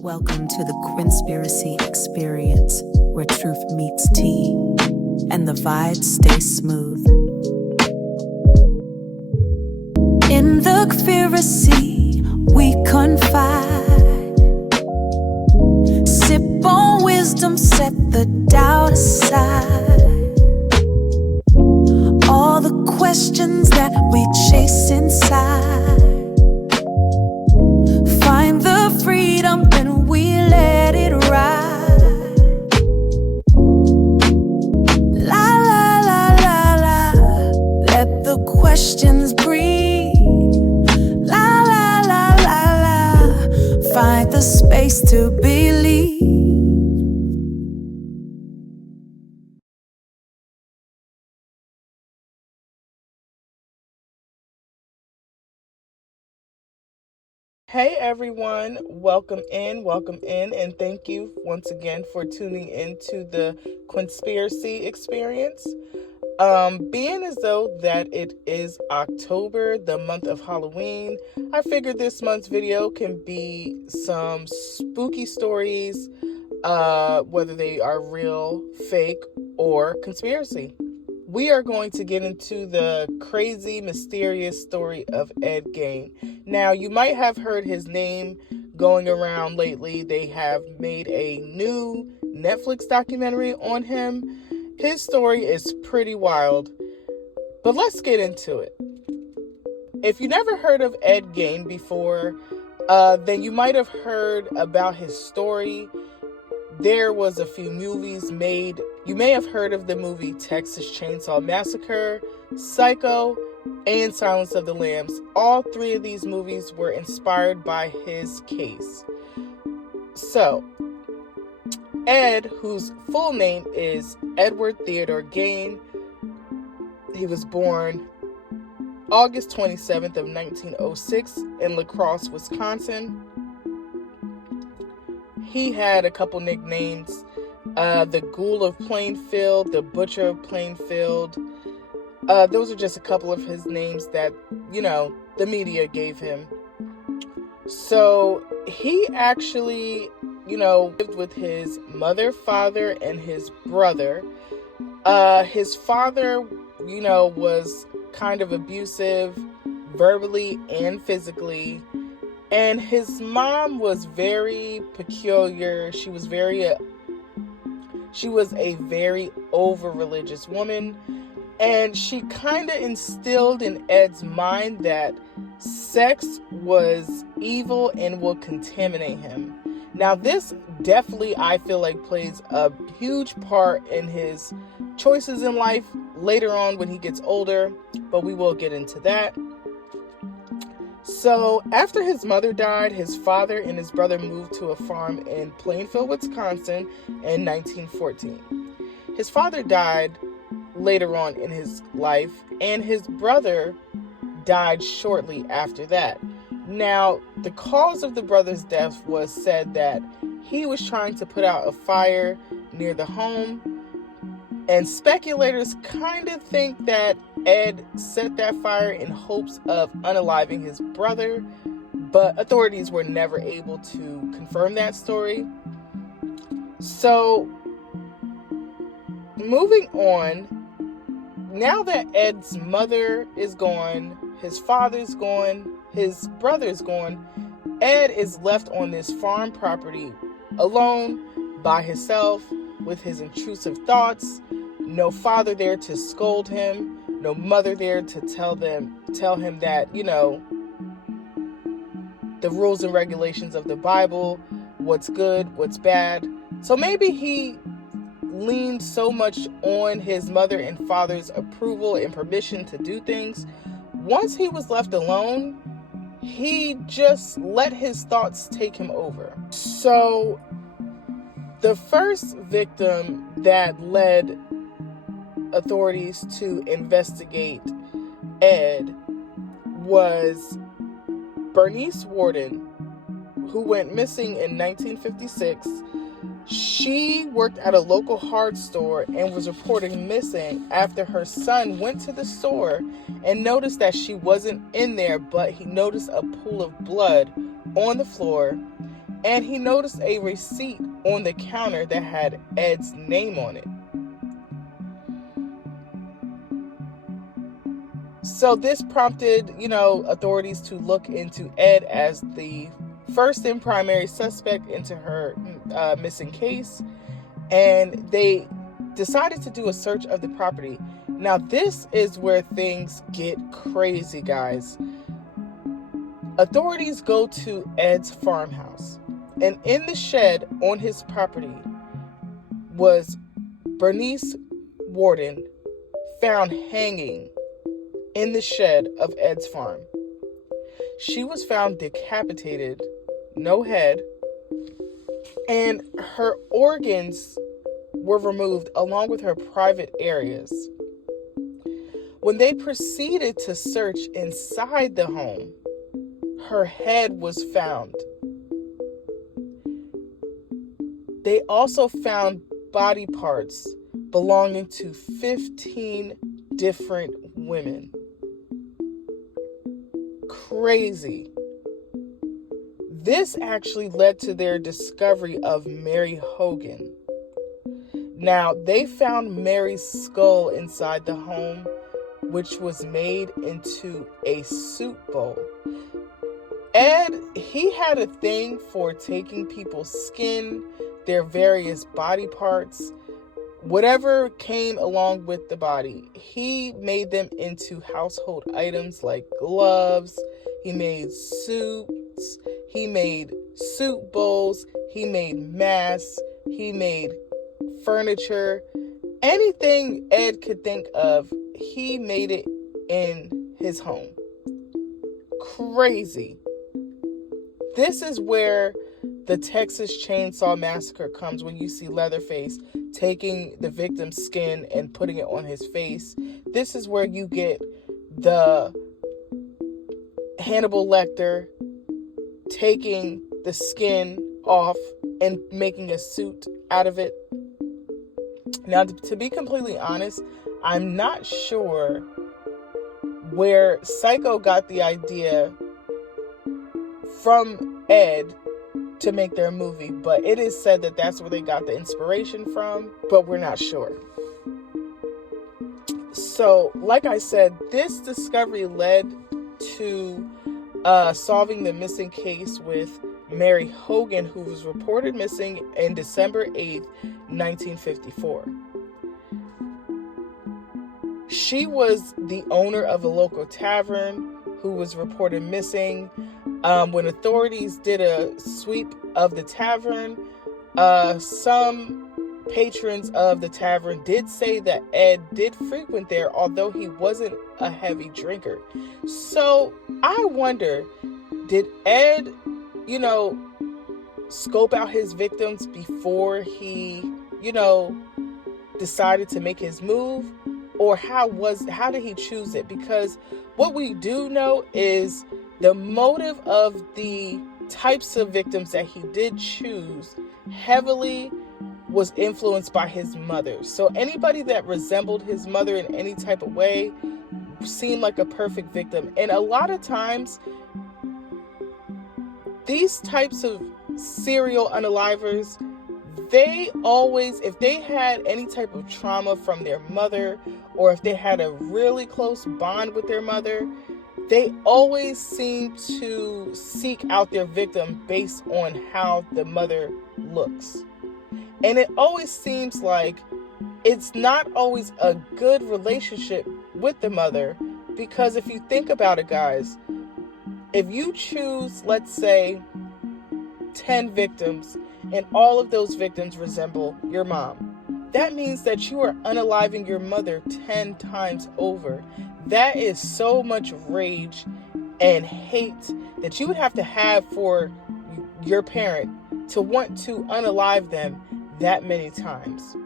Welcome to the Conspiracy Experience, where truth meets tea and the vibes stay smooth. In the conspiracy, we confide. Sip on wisdom, set the doubt aside. All the questions that we chase inside. Find the freedom and we let it ride. La la la la la. Let the questions breathe. La la la la la. Find the space to believe. Hey everyone, welcome in, and thank you once again for tuning into the Conspiracy Experience. Being as though that it is October, the month of Halloween, I figured this month's video can be some spooky stories, whether they are real, fake, or conspiracy. We are going to get into the crazy, mysterious story of Ed Gein. Now, you might have heard his name going around lately. They have made a new Netflix documentary on him. His story is pretty wild, but let's get into it. If you never heard of Ed Gein before, then you might have heard about his story. There was a few movies made. You may have heard of the movie Texas Chainsaw Massacre, Psycho, and Silence of the Lambs. All three of these movies were inspired by his case. So, Ed, whose full name is Edward Theodore Gein, he was born August 27th of 1906 in La Crosse, Wisconsin. He had a couple nicknames, the Ghoul of Plainfield, the Butcher of Plainfield. Those are just a couple of his names that, the media gave him. So he actually, lived with his mother, father, and his brother. His father, was kind of abusive, verbally and physically. And his mom was very peculiar. She was a very over-religious woman. And she kind of instilled in Ed's mind that sex was evil and will contaminate him. Now, this definitely, I feel like, plays a huge part in his choices in life later on when he gets older. But we will get into that. So, after his mother died, his father and his brother moved to a farm in Plainfield, Wisconsin in 1914. His father died later on in his life, and his brother died shortly after that. Now, the cause of the brother's death was said that he was trying to put out a fire near the home, and speculators kind of think that Ed set that fire in hopes of unaliving his brother, but authorities were never able to confirm that story. So, moving on, now that Ed's mother is gone, his father's gone, his brother's gone, Ed is left on this farm property alone, by himself, with his intrusive thoughts. No father there to scold him. No mother there to tell him that, the rules and regulations of the Bible, what's good, what's bad. So maybe he leaned so much on his mother and father's approval and permission to do things. Once he was left alone, he just let his thoughts take him over. So the first victim that led authorities to investigate Ed was Bernice Warden, who went missing in 1956. She worked at a local hard store and was reported missing after her son went to the store and noticed that she wasn't in there, but he noticed a pool of blood on the floor. And he noticed a receipt on the counter that had Ed's name on it. So this prompted, authorities to look into Ed as the first and primary suspect into her missing case. And they decided to do a search of the property. Now, this is where things get crazy, guys. Authorities go to Ed's farmhouse. And in the shed on his property was Bernice Warden, found hanging in the shed of Ed's farm. She was found decapitated, no head, and her organs were removed along with her private areas. When they proceeded to search inside the home, her head was found. They also found body parts belonging to 15 different women. Crazy. This actually led to their discovery of Mary Hogan. Now, they found Mary's skull inside the home, which was made into a soup bowl. Ed, he had a thing for taking people's skin, their various body parts, whatever came along with the body. He made them into household items like gloves. He made suits. He made soup bowls. He made masks. He made furniture. Anything Ed could think of, he made it in his home. Crazy. This is where the Texas Chainsaw Massacre comes, when you see Leatherface taking the victim's skin and putting it on his face. This is where you get the Hannibal Lector taking the skin off and making a suit out of it. Now, to be completely honest, I'm not sure where Psycho got the idea from Ed to make their movie, but it is said that that's where they got the inspiration from, but we're not sure. So, like I said, this discovery led to solving the missing case with Mary Hogan, who was reported missing in December 8th, 1954. She was the owner of a local tavern who was reported missing. When authorities did a sweep of the tavern, some patrons of the tavern did say that Ed did frequent there, although he wasn't a heavy drinker. So I wonder, did Ed, scope out his victims before he, decided to make his move? Or how did he choose it? Because what we do know is the motive of the types of victims that he did choose heavily was influenced by his mother. So anybody that resembled his mother in any type of way seemed like a perfect victim. And a lot of times, these types of serial unalivers, they always, if they had any type of trauma from their mother, or if they had a really close bond with their mother, they always seem to seek out their victim based on how the mother looks. And it always seems like it's not always a good relationship with the mother, because if you think about it, guys, if you choose, let's say, 10 victims, and all of those victims resemble your mom, that means that you are unaliving your mother 10 times over. That is so much rage and hate that you would have to have for your parent to want to unalive them that many times.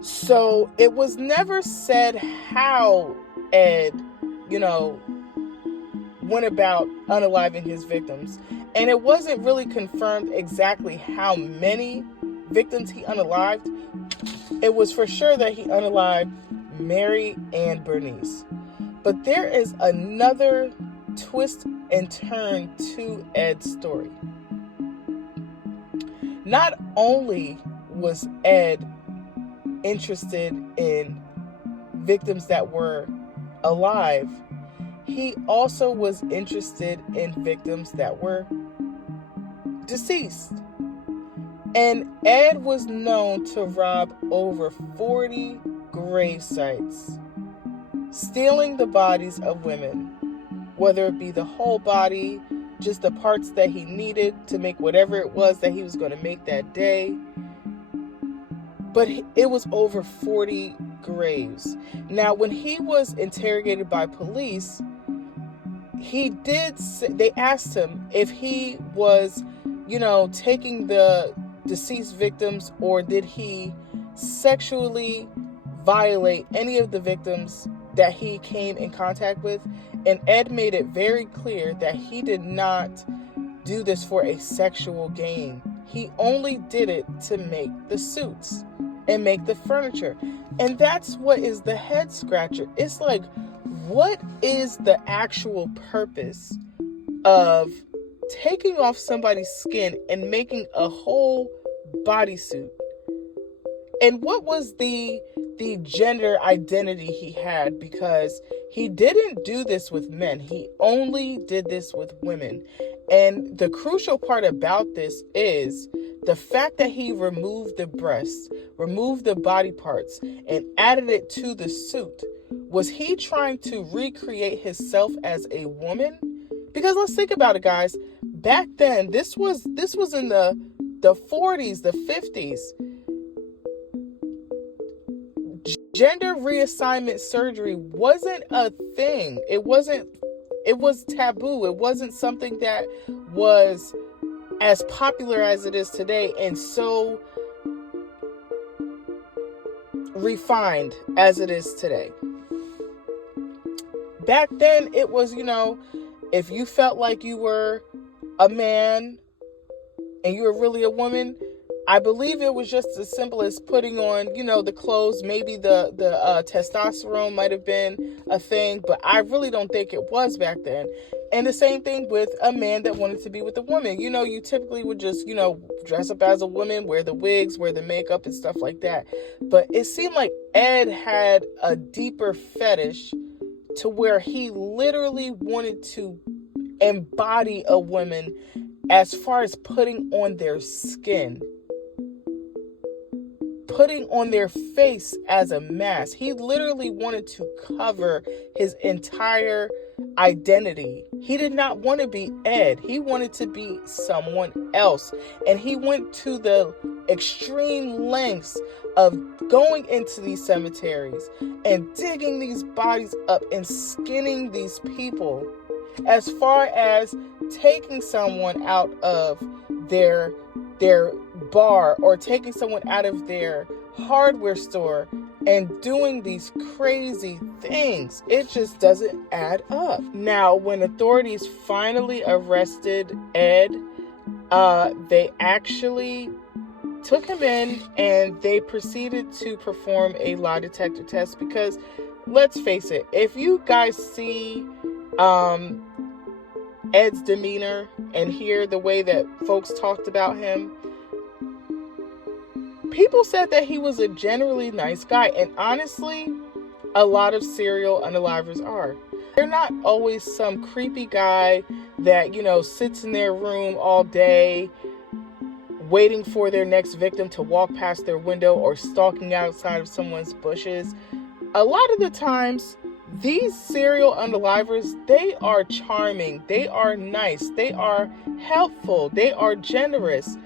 So it was never said how Ed, went about unaliving his victims. And it wasn't really confirmed exactly how many victims he unalived. It was for sure that he unalived Mary and Bernice. But there is another twist and turn to Ed's story. Not only was Ed interested in victims that were alive, he also was interested in victims that were deceased. And Ed was known to rob over 40 grave sites, stealing the bodies of women, whether it be the whole body, just the parts that he needed to make whatever it was that he was going to make that day. But it was over 40 graves. Now, when he was interrogated by police, they asked him if he was, taking the deceased victims, or did he sexually violate any of the victims that he came in contact with. And Ed made it very clear that he did not do this for a sexual gain. He only did it to make the suits and make the furniture. And that's what is the head scratcher. It's like, what is the actual purpose of taking off somebody's skin and making a whole bodysuit? And what was the gender identity he had? Because he didn't do this with men. He only did this with women. And the crucial part about this is the fact that he removed the breasts, removed the body parts, and added it to the suit. Was he trying to recreate himself as a woman? Because let's think about it, guys. Back then, this was in the 40s, the 50s. Gender reassignment surgery wasn't a thing. It was taboo. It wasn't something that was as popular as it is today, and so refined as it is today. Back then, it was, if you felt like you were a man and you were really a woman, I believe it was just as simple as putting on, the clothes. Maybe the testosterone might have been a thing, but I really don't think it was back then. And the same thing with a man that wanted to be with a woman. You typically would just, dress up as a woman, wear the wigs, wear the makeup and stuff like that. But it seemed like Ed had a deeper fetish to where he literally wanted to embody a woman as far as putting on their skin, putting on their face as a mask. He literally wanted to cover his entire identity. He did not want to be Ed. He wanted to be someone else. And he went to the extreme lengths of going into these cemeteries and digging these bodies up and skinning these people, as far as taking someone out of their bar or taking someone out of their hardware store and doing these crazy things. It just doesn't add up. Now, when authorities finally arrested Ed, they actually took him in and they proceeded to perform a lie detector test, because let's face it, if you guys see Ed's demeanor and hear the way that folks talked about him, people said that he was a generally nice guy. And honestly, a lot of serial unalivers are. They're not always some creepy guy that, sits in their room all day waiting for their next victim to walk past their window or stalking outside of someone's bushes. A lot of the times, these serial unalivers, they are charming, they are nice, they are helpful, they are generous.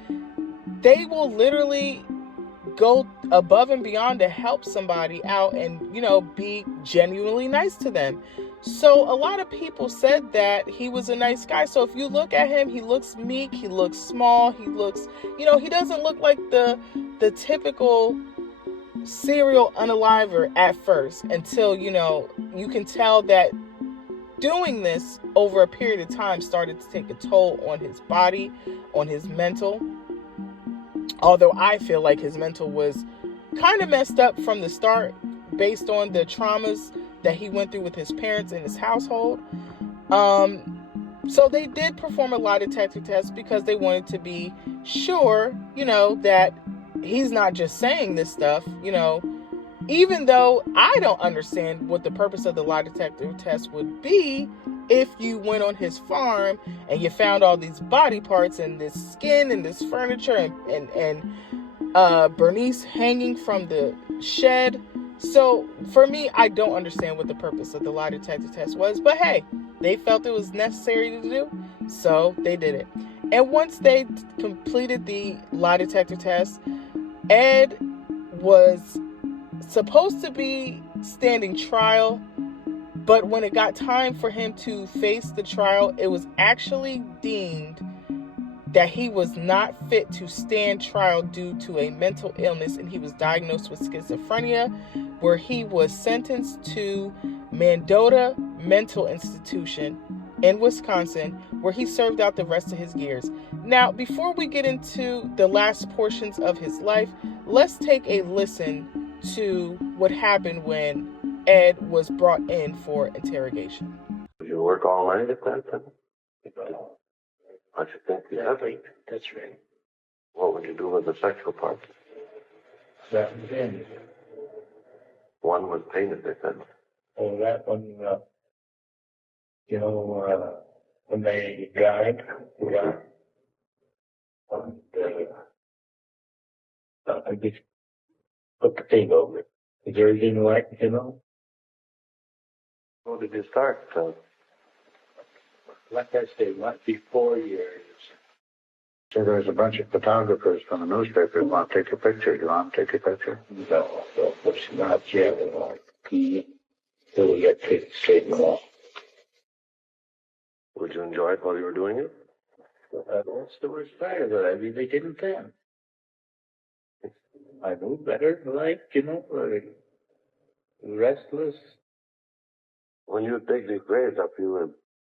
They will literally go above and beyond to help somebody out and, be genuinely nice to them. So a lot of people said that he was a nice guy. So if you look at him, he looks meek, he looks small, he looks, he doesn't look like the typical serial unaliver at first, until you can tell that doing this over a period of time started to take a toll on his body, on his mental. Although I feel like his mental was kind of messed up from the start based on the traumas that he went through with his parents and his household. So they did perform a lie detector test because they wanted to be sure, that he's not just saying this stuff, even though I don't understand what the purpose of the lie detector test would be if you went on his farm and you found all these body parts and this skin and this furniture and Bernice hanging from the shed. So for me, I don't understand what the purpose of the lie detector test was, but hey, they felt it was necessary to do, so they did it. And once they completed the lie detector test, Ed was supposed to be standing trial, but when it got time for him to face the trial, it was actually deemed that he was not fit to stand trial due to a mental illness, and he was diagnosed with schizophrenia, where he was sentenced to Mendota Mental Institution in Wisconsin, where he served out the rest of his years. Now, before we get into the last portions of his life, let's take a listen to what happened when Ed was brought in for interrogation. Did you work all night at that time? I should think you have. That's right. What would you do with the sexual part? That was in. One was painted, they said. Oh, that one, when they died, I just put the paint over it. Is there anything like, How did you start? Like I say, not before years. So there's a bunch of photographers from the newspapers want to take a picture. Do you want to take a picture? No, it's not yet. Till we get to straighten off. Would you enjoy it while you were doing it? What's the worst part of it? I mean, they didn't then. I knew better, restless. When you dig these graves up, you were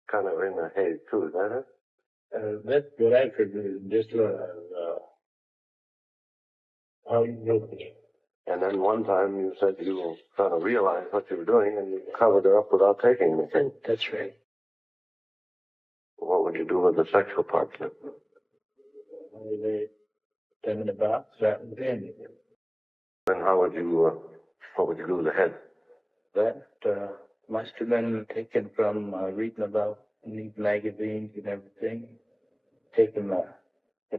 kind of in a haze, too. Is that it? That's what I could do. Just, how you do it. And then one time you said you were trying to realize what you were doing and you covered her up without taking anything. That's right. What would you do with the sexual part? They them in the box, that was in. And what would you do with the head? That must have been taken from reading about in these magazines and everything. Taking the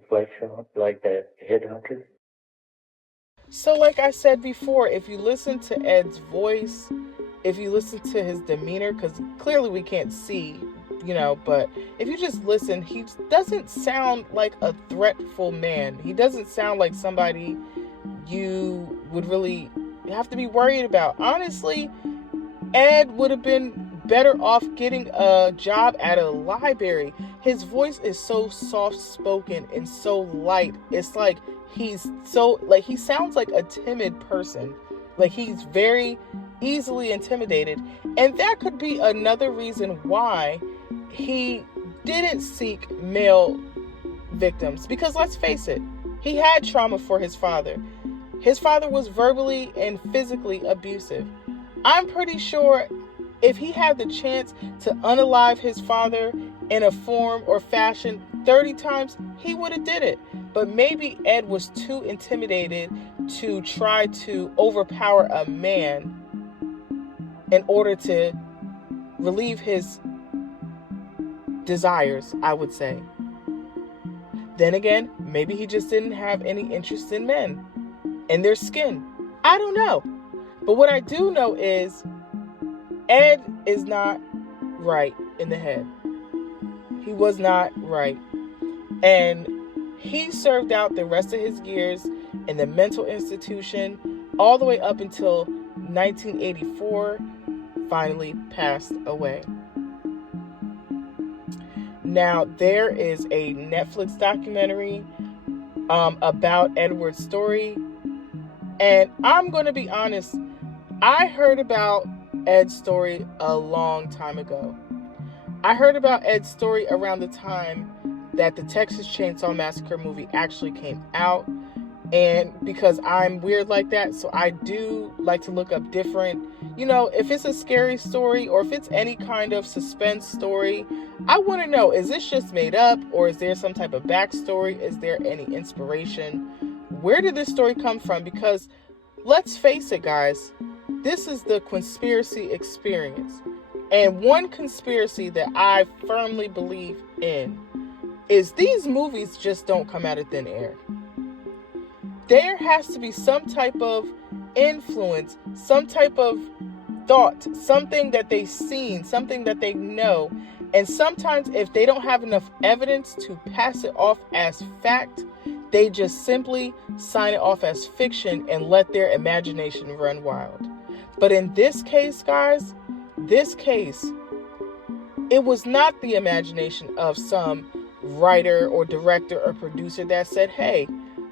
flesh off like a headhunter. So like I said before, if you listen to Ed's voice, if you listen to his demeanor, because clearly we can't see, but if you just listen, he doesn't sound like a threatful man. He doesn't sound like somebody you would really have to be worried about. Honestly, Ed would have been better off getting a job at a library. His voice is so soft-spoken and so light. It's like he sounds like a timid person. Like he's very easily intimidated. And that could be another reason why he didn't seek male victims. Because let's face it, he had trauma for his father. His father was verbally and physically abusive. I'm pretty sure if he had the chance to unalive his father in a form or fashion 30 times, he would have did it. But maybe Ed was too intimidated to try to overpower a man in order to relieve his desires, I would say. Then again, maybe he just didn't have any interest in men and their skin. I don't know. But what I do know is Ed is not right in the head. He was not right. And he served out the rest of his years in the mental institution all the way up until 1984, finally passed away. Now, there is a Netflix documentary about Edward's story. And I'm going to be honest, I heard about Ed's story a long time ago. I heard about Ed's story around the time that the Texas Chainsaw Massacre movie actually came out. And because I'm weird like that, so I do like to look up different, if it's a scary story or if it's any kind of suspense story, I want to know, is this just made up, or is there some type of backstory? Is there any inspiration? Where did this story come from? Because let's face it, guys, this is the conspiracy experience. And one conspiracy that I firmly believe in is these movies just don't come out of thin air. There has to be some type of influence, some type of thought, something that they've seen, something that they know. And sometimes if they don't have enough evidence to pass it off as fact, they just simply sign it off as fiction and let their imagination run wild. But in this case, guys, it was not the imagination of some writer or director or producer that said, hey,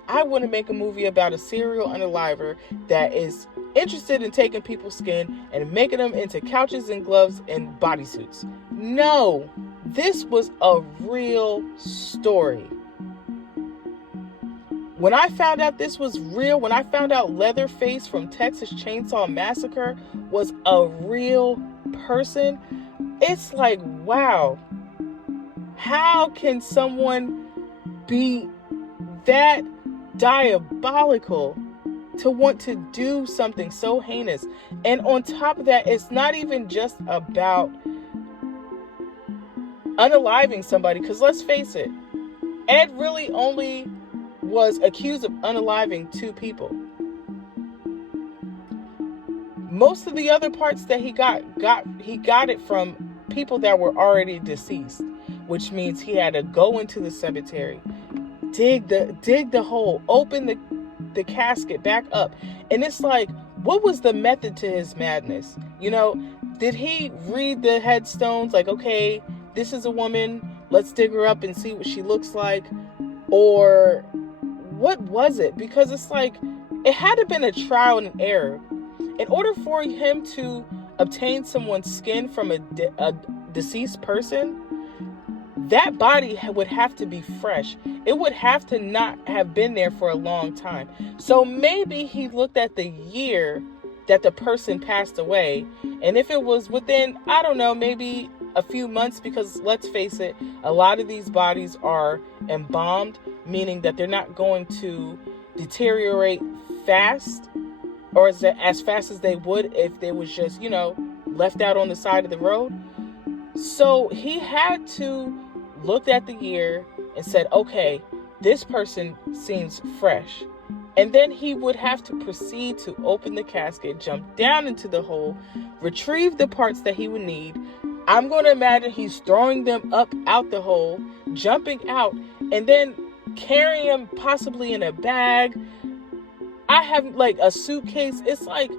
I want to make a movie about a serial unaliver that is interested in taking people's skin and making them into couches and gloves and bodysuits. No, this was a real story. When I found out this was real, when I found out Leatherface from Texas Chainsaw Massacre was a real person, it's like, wow, how can someone be that diabolical to want to do something so heinous? And on top of that, it's not even just about unaliving somebody, because let's face it, Ed really only was accused of unaliving 2 people. Most of the other parts that he got it from people that were already deceased, which means he had to go into the cemetery, dig the hole, open the casket back up. And it's like, what was the method to his madness? Did he read the headstones like, okay, this is a woman, let's dig her up and see what she looks like? Or what was it? Because it's like, it had to have been a trial and error. In order for him to obtain someone's skin from a deceased person, that body would have to be fresh. It would have to not have been there for a long time. So maybe he looked at the year that the person passed away, and if it was within, I don't know, maybe a few months, because let's face it, a lot of these bodies are embalmed, meaning that they're not going to deteriorate fast, or as fast as they would if they was just, left out on the side of the road. So he had to look at the year and said, okay, this person seems fresh. And then he would have to proceed to open the casket, jump down into the hole, retrieve the parts that he would need. I'm going to imagine he's throwing them up out the hole, jumping out, and then carrying them possibly in a bag. I have like a suitcase. It's like,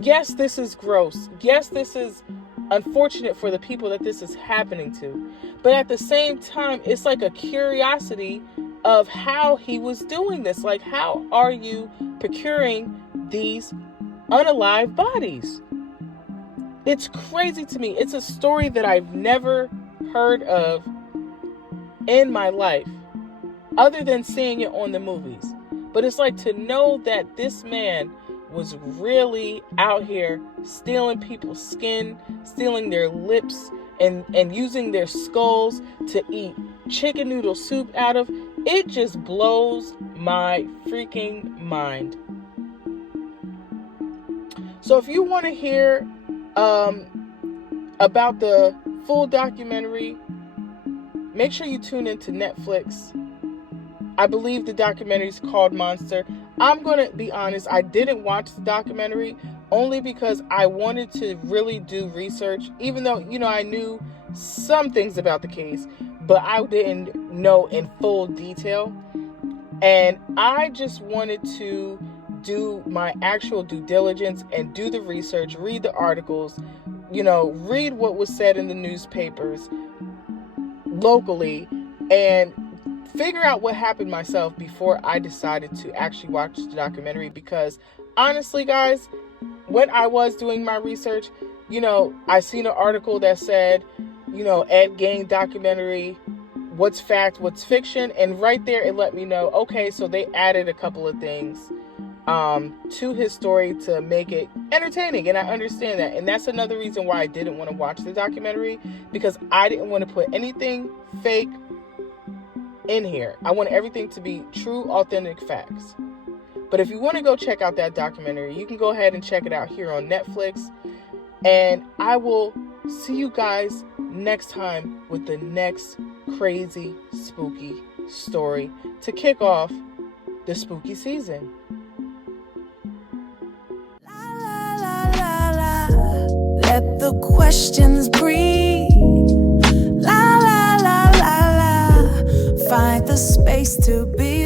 yes, this is gross. Yes, this is unfortunate for the people that this is happening to. But at the same time, it's like a curiosity of how he was doing this. Like, how are you procuring these unalive bodies? It's crazy to me. It's a story that I've never heard of in my life, other than seeing it on the movies. But it's like, to know that this man was really out here stealing people's skin, stealing their lips, and using their skulls to eat chicken noodle soup out of. It just blows my freaking mind. So if you want to hear about the full documentary, make sure you tune into Netflix. I believe the documentary is called Monster. I'm going to be honest, I didn't watch the documentary only because I wanted to really do research, even though, I knew some things about the case, but I didn't know in full detail. And I just wanted to do my actual due diligence and do the research, read the articles, read what was said in the newspapers locally, and figure out what happened myself before I decided to actually watch the documentary. Because honestly, guys, when I was doing my research, I seen an article that said, Ed Gein documentary, what's fact, what's fiction, and right there it let me know, okay, so they added a couple of things to his story to make it entertaining, and I understand that. And that's another reason why I didn't want to watch the documentary, because I didn't want to put anything fake in here. I want everything to be true, authentic facts. But if you want to go check out that documentary, you can go ahead and check it out here on Netflix. And I will see you guys next time with the next crazy, spooky story to kick off the spooky season. La la la la, let the questions breathe. La la la la la, find the space to be